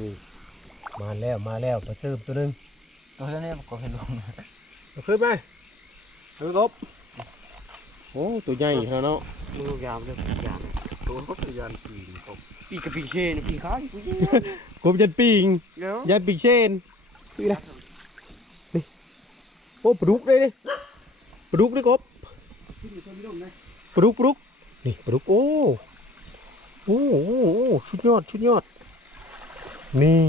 นี่มาแล้วมาแล้วปลาเสริมตัวหนึงตัวนี้มันก็เห็นลงเอาขึ้นไปเอาลบโอ้ตัวใหญ่แล้วเนาะมือยาวเลยยาวตัวก็พยานปีนผมปีกับปีเชนปีข้างกูยิงกบยันปิงเดี๋ยวยันปิงเชนคืออะไรนี่โอ้ปลาดุกเลยนี่ปลาดุกนี่กบปลาดุกปลาดุกนี่ปลาดุกโอ้โอ้โอ้โอ้ชุดยอดชุดยอด นี่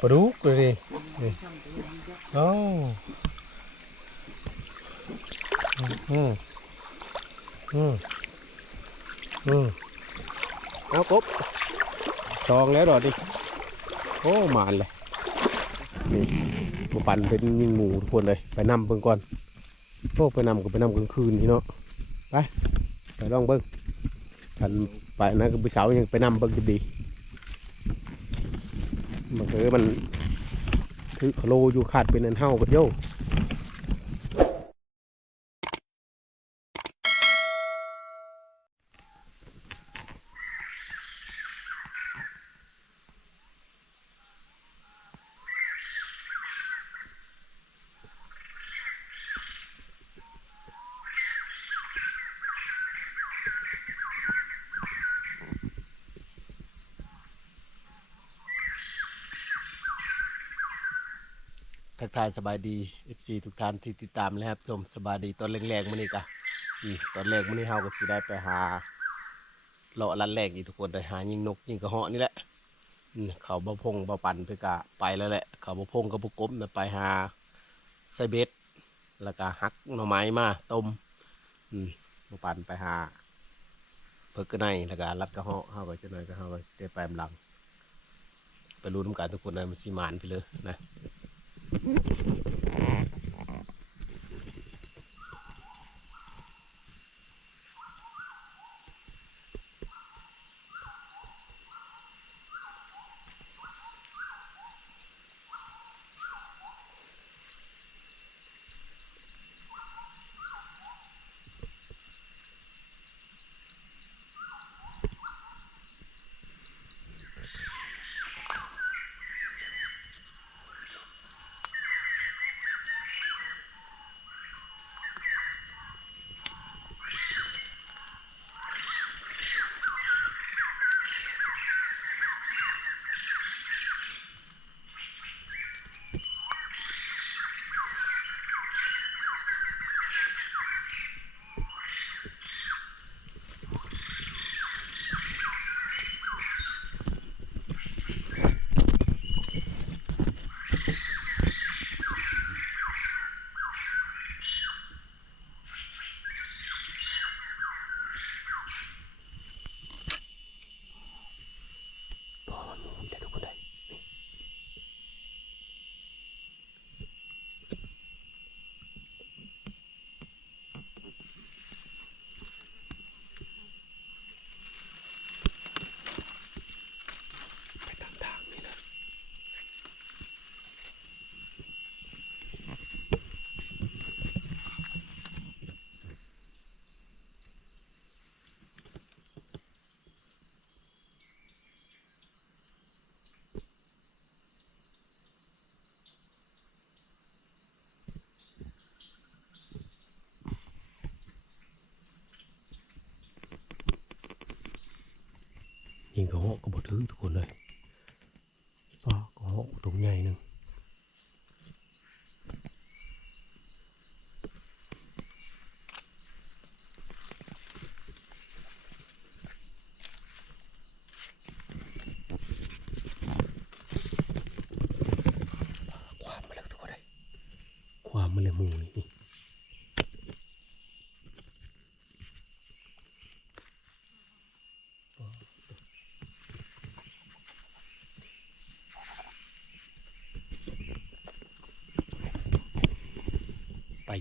ปลาดุกเลยนี่โอ้อืมอืมอืมเอากบซองแล้วดอดิโอ้หมานเลยนี่มาปั่นเป็นยิงหมูทุกคนเลย ไปนำเบิ่งก่อนโอ้ไปนำก็ไปนำกลางคืนนี่เนาะไปไปลองเบิ่งกันไปนะก็ไปเสายังไปนำเบิ่งจะดี อมันคือโลอยู่ขาดเป็นอันเท่ากันโย ทักทายสบายดี FC ทุกท่านที่ติดตามนะครับชมสบายดีตอนแรงๆมื้อนี้กะนี่ตอนแรกมื้อนี้เฮาก็สิได้ไปหาเลาะลันแรกอีกทุกคนได้หายิงนกยิงกระเหาะนี่แหละอืมเขาบ่พงบ่ปั่นไปกะไปแล้วแหละ เขาบ่พงกับบ่กบน่ะไปหาไซเบ็ดแล้วก็หักหน่อไม้มาต้มอืมบ่ปันไปหาเพิกกระไนแล้วก็รัดกระเหาะเฮาก็จะหน่อยก็เฮาก็ได้ไปมำลัง ไปรู้น้ำกันทุกคนนะมันสิหมานไปเลยนะ Yeah.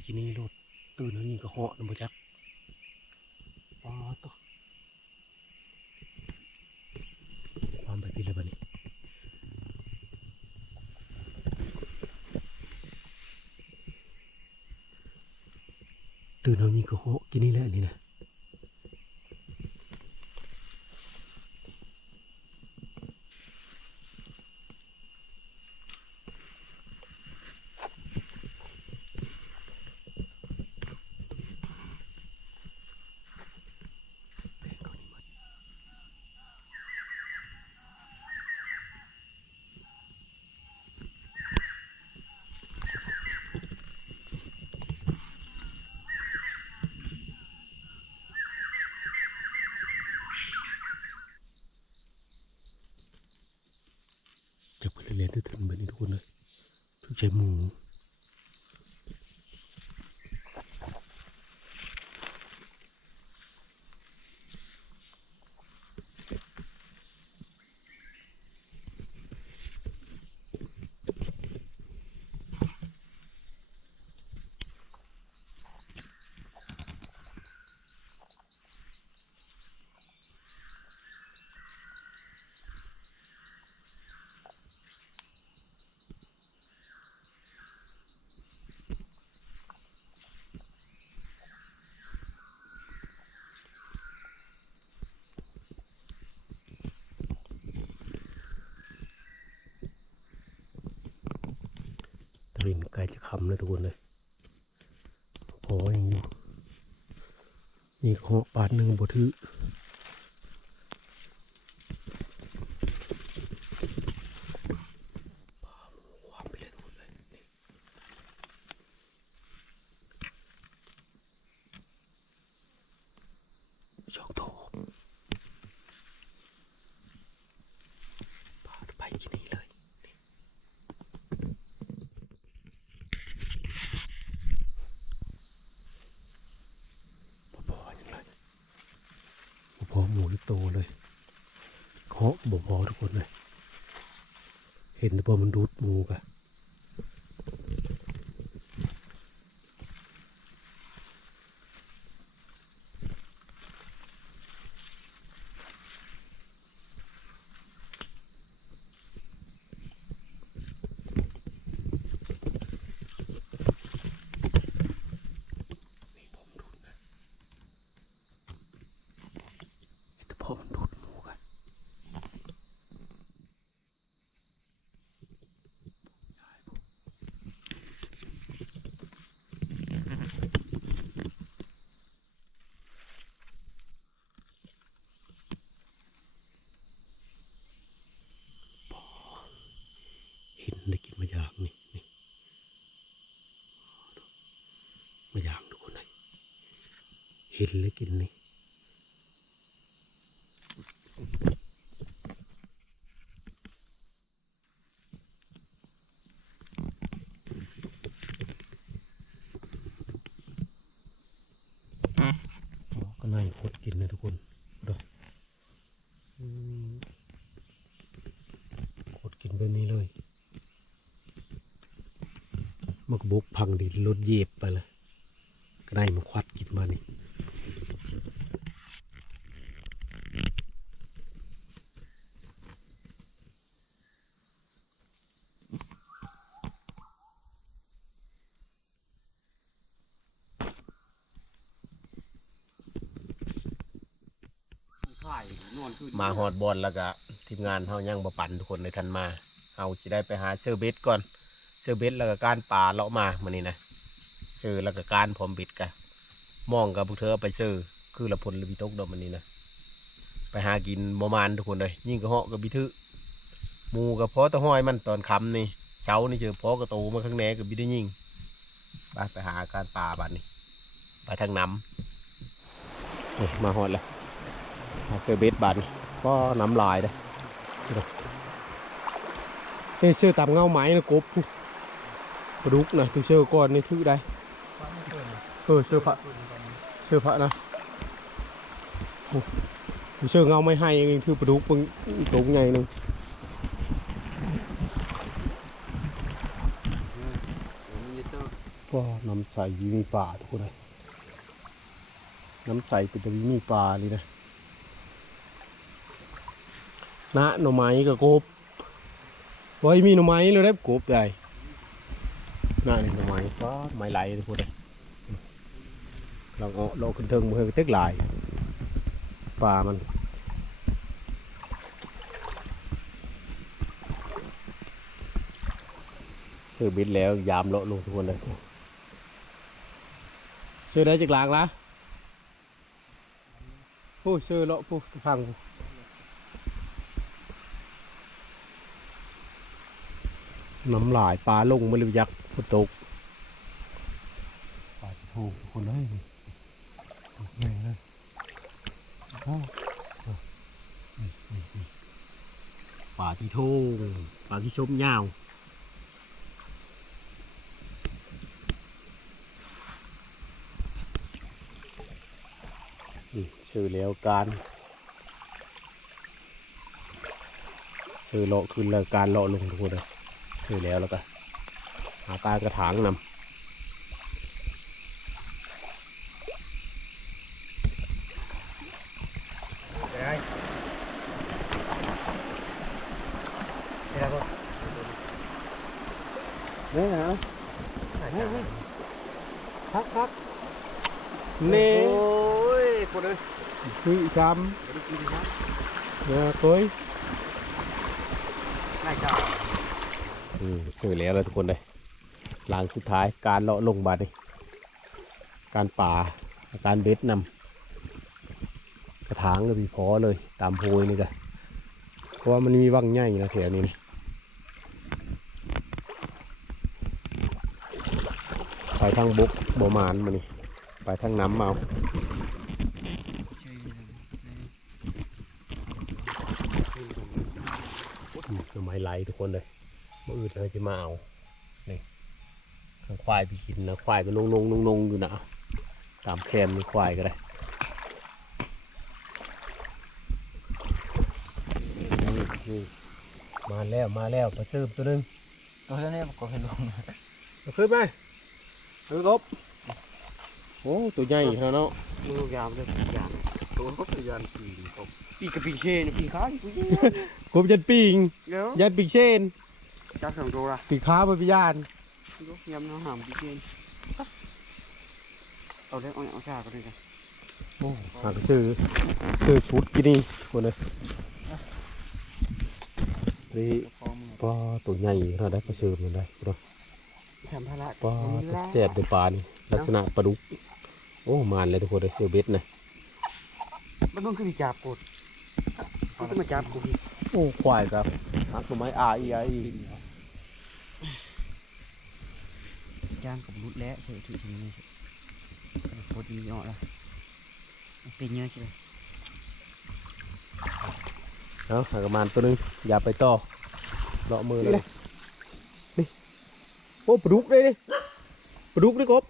ที่นี่รถตื่นแล้วนี่ก็เหาะนะบ่จักอ๋อตัวความไปพี่เลยบันนี้ตื่นแล้วยิงก็เหาะกินนี่แหละนี่นะ จับไปเรื่อยๆถึงแบบนี้ทุกคนเลยทุก ใจหมู ล้จะคำแล้วทุกคนเลยพออย่างอยู่นี่เหาะปาดหนึ่งบถือความไปเลยทุกคนเลยนี่ช่องโตพาไปที่นี่เลย บ่พออย่างไรบ่พอหมูที่โตเลย เคาะบ่พอทุกคนเลยเห็นแต่พอมันดูดมูกะเห็นแต่พอมันดูดหมูกะเห็นได้กินมายางนี่นี่มายางทุกคนเลย เห็นเลยกินนี่ก็น่าจะคดกินนะทุกคนดูอืมคดกินแบบนี้เลยมักบุกพังดินรถเยียบไปเลยก็ได้มาควัดกินมานี่ มาฮอดบอลแล้วก็ทีมงานเฮายังบ่ปั่นทุกคนในทันมาเฮาสิได้ไปหาเซอร์เบสก่อนเซอร์เบสแล้วก็การป่าเลาะมามื้อนี้นะเซอร์แล้วก็การพร้อมบิดกะมองกับพวกเธอเอาไปเซอร์คือละพลหรือบิตกดอกมื้อนี้นะไปหากินบ่มานทุกคนเลยยิ่งก็เหาะกับบิทึหมูกับพอตะห้อยมันตอนค่ำนี่เช้านี่เจอพอกระตูมาข้างแหนกับบิได้ยิ่งไปไปหาการป่าบัดนี้ไปทางน้ำนี่มาฮอดแล้วหาเซอร์เบสบาน ก็น้ำลายเลยเฮ้เชื่อตามเงาไม้นะกบผู้ปลาดุกนะตัวเชื่อก้อนนี่ถือได้เออเชื่อพระเชื่อพระนะตัวเชื่อเงาไม่ให้เองถือปลาดุกเป็นตรงไงหนึงก็น้ำใสมีป่าทุกคนเลยน้ำใสเป็นตะวีมีปลาเลยนะ นะหน่อไม้กับกบไว้มีหน่อไม้เลยได้กบได้น่านี่หน่อไม้ก็ไม้ไหลพูดเลยเราเอาเราขึ้นเทิงมือเต็กหลายปลามันเสือบิดแล้วยามเลาะลงทุกคนเลยเชื่อได้จากหลางละผู้เชื่อเลาะผู้ฟังผู้ น้ำลายปลาลงมาเลยยักษ์พุตกปลาถูกคนเลยถูกไงเลยโอ้ปป่าที่โทงป่าที่ชมยาวนี่ชื่อแล้วการชื่อเลาะขึ้นแล้วการเลาะลงทุกคนเลย ชื่อแล้วแล้วก็หาการกระถางนำได้ได้แล้วก็เนี่ยนะเฮ้ยพักพักเน่เน่โอ้ยปวดเลยคือช้ไม่ได้กินนะำเนี่ยก้อยน่าจะ อืมซื้อแล้วเลยทุกคนเลยหลังสุดท้ายการเลาะลงบาดนี่การป่าการเบ็ดนำกระถางก็มีพอเลย ตามโพยนี่ก็เพราะว่ามันมีว่างใหญ่นะแถวนี้นี่ไปทางบุกบมานมานี่ไปทางน้ำเอาอืมสมัยไหลทุกคนเลย มื่อื่นเราจะมาเอานี่ข้างควายไปกินนะควายก็นงนงนงนงอยู่นะตามแคมมีควายก็ได้มาแล้วมาแล้วปลาเสิร์ฟตัวนึงตัวนี้ก็เป็นลงเอาขึ้นไปเอาลบโอ้ตัวใหญ่แล้วเนาะมือยาวเลยยานตัวเขาเป็นยานปีนปีกับปีเช่ปีขาอยู่ยี่กบยันปิงเดี๋ยวยันปิงเชน จ้าสองตัวละปีขาไปพิยานลูกยำน้ำหามปีเช่เอาเล็กเอาเอาชาก็ได้กันโอ้หากซื้อซื้อชุดกินนี่คนเลยนี่พอมือปลาตัวใหญ่เราได้ปลาเสิร์ฟมันได้เนาะทำภาระปลาแซ่บด้วยปลานี่ลักษณะปลาดุกโอ้มานเลยทุกคนเลยเสือเบ็ดนะมันต้องขึ้นจับกดมันต้องมาจับกูพี่โอ้ควายครับหาตัวไม้อาอีอาอี ย่างกับรุดแล้วเฉยถือถือนี่โคตรมีอ่อละเป็นเยอะใช่ไหมเอาหากระมานตัวหนึงอย่าไปต่อเลาะมือเลยนี่โอ้ปลาดุกเลยดิปลาดุกดิกบ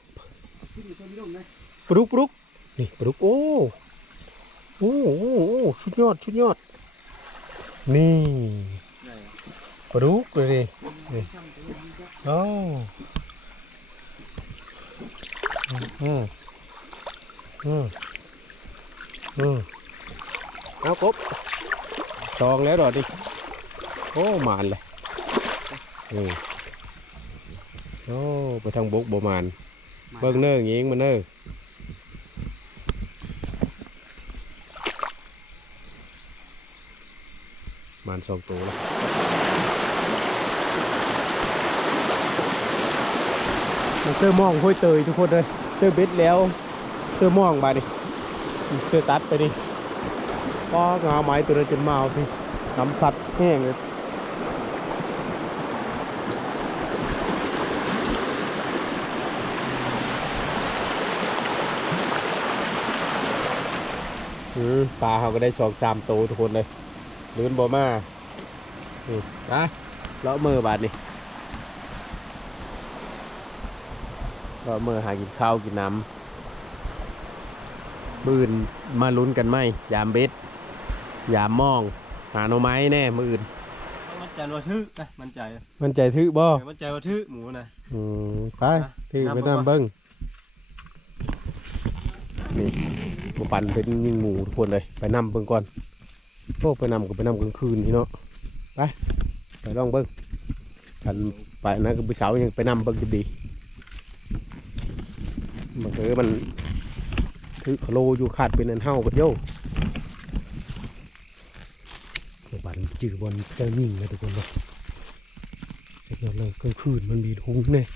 ปลาดุกปลาดุกนี่ปลาดุกโอ้โอ้โอ้โอ้ชุดยอดชุดยอด นี่ปลาดุกเลยดินี่โอ้ อืมอืมอืมเอากบจองแล้วหรอดิโอ้มานเลยอืมโอ้ไปทางบกบ่มานเบิ่งเน้อยิงมาเน้อหมานสองตัวแล้วมันเสื้อม่องห้อยเตยทุกคนเลย เสื้อเบ็ดแล้วเสื้อม่องไปดิเสื้อตัดไปดิก็งาไม้ตัวนั้นจนมาเอาสิน้ำสัตว์แห้งเลยปลาเขาก็ได้สองสามตัวทุกคนเลยลื่นบ่มา นี่นะเลาะมือบาดนี่ เลาะมือหากินข้าวกินน้ำบืนมาลุ้นกันไหมยามเบ็ดยามมอง หาหน่อไม้แน่มืออื่นมันใจว่าทึนะมันใจมันใจถือบ่มันใจว่าทึหมูนะอืมไปนะถือไปน้ำบ่น้ำเบิ้งนี่มาปั่นเป็นยิงหมูทุกคนเลยไปนำเบิ้งก่อนโอ้ไปนำก็ไปนำกลางคืนพี่เนาะไปไปลองเบิ้งกันไปนะก็ไปเสายังไปนำเบิ้งจะดีมันคื อมันถือโลอยู่ขาดเป็นอันเฮากันโย่บันจือบอลเจ้ายิ่งนะทุกคนเลยเห็นแล้วเลยกลางคืนมันมีทุงเนี่ย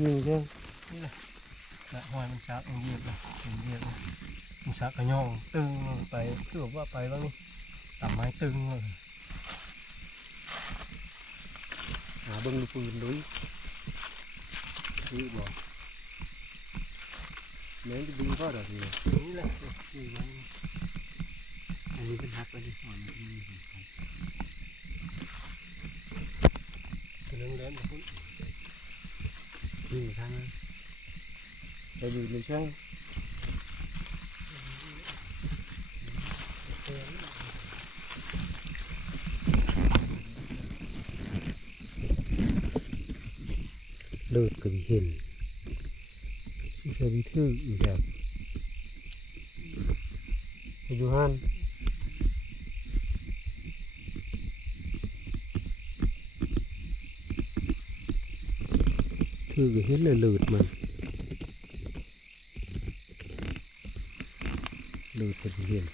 ยิงเช่งละหอยมันชักมันเหยียบนะมันเหยียบนะมันชักกระย่องตึงลงไปคือแบบว่าไปบ้างนี่ต่ำไม้ตึงเลยหาเบิ้งลูกปืนด้วยคือบอกแม่งจะดึงก็ได้ทีนี่แหละนี่มันอันนี้เป็นฮักไปดิหอนมันมีของเขาเป็นเรื่องเล่นนะคุณ นี่ข้างนั้นไปอยู่ในช่างเลิศก็มีเห็นที่เคยมีทื่ออีกแบบไปอยู่ห้าน ทื่อก็เห็นเลยเลิศมันดูทะเบียน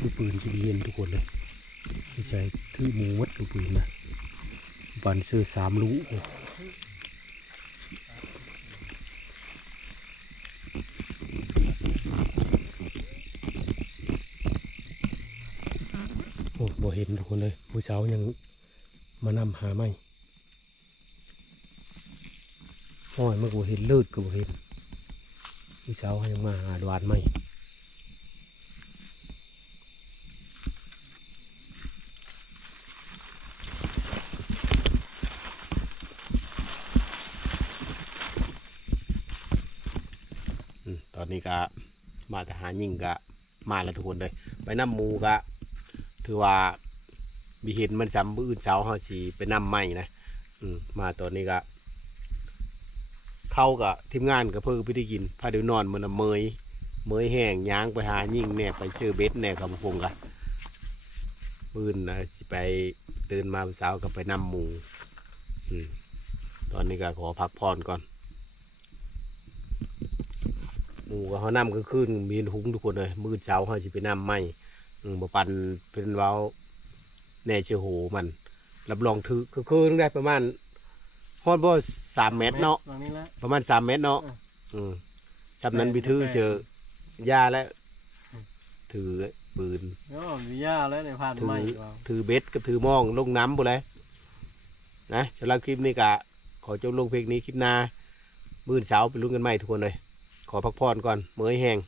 ดูปืนทะเบียนทุกคนเลยไม่ใช่ถือหมูวัดดูปืนนะบันเซอร์สามลูก เห็นทุกคนเลยผู้สาวยังมานำหาไม่ห้อยเมันก็บ่เห็นเลือดก็บ่เห็นพี่สาวเขายังมาหาดวานไม่ตอนนี้ก็มาทหารยิ่งก็มาแล้วทุกคนเลย ไปนำมูก็ถือว่า มีเห็นมันซ้ำบื้นเสาเฮาสีไปนำใหม่นะอืมมาตอนนี้ก็เข้ากับทีมงานกับเพื่อพิธีกินพาเดี๋ยวนอนมันน่ะเมยเมยแห้งยางไปหายิ่งเนี่ยไปซื้อเบ็ดเนี่ยครับพงกันบื้นนะสิไปตื่นมาเช้าก็ไปนำหมูอืมตอนนี้ก็ขอพักผ่อนก่อนหมูก็เขานำก็ขึ้นมีหุ้งทุกคนเลยมือเช้าเขาสิไปนำไม่อืมบ่ปันเป็นเว้า แน่เชียวโหมันรับรองถือก็คือได้ประมาณฮอดบ่สามเมตรเนาะตรงนี้แหละ ประมาณสามเมตรเนาะอะอืมจำนั้นไปถือเจอยาแล้วถือปืน โอ้มีหญ้าแล้วในผ่านถือ ไม้ว่าถือเบ็ดกับถือมองลงน้ำบุเลยนะสำหรับคลิปนี้กะ ขอจบลงเพลงนี้คลิปหน้า มื่นเสาร์ไปลุ้นกันใหม่ทุกคนเลย ขอพักผ่อนก่อนเมื่อยแห้ง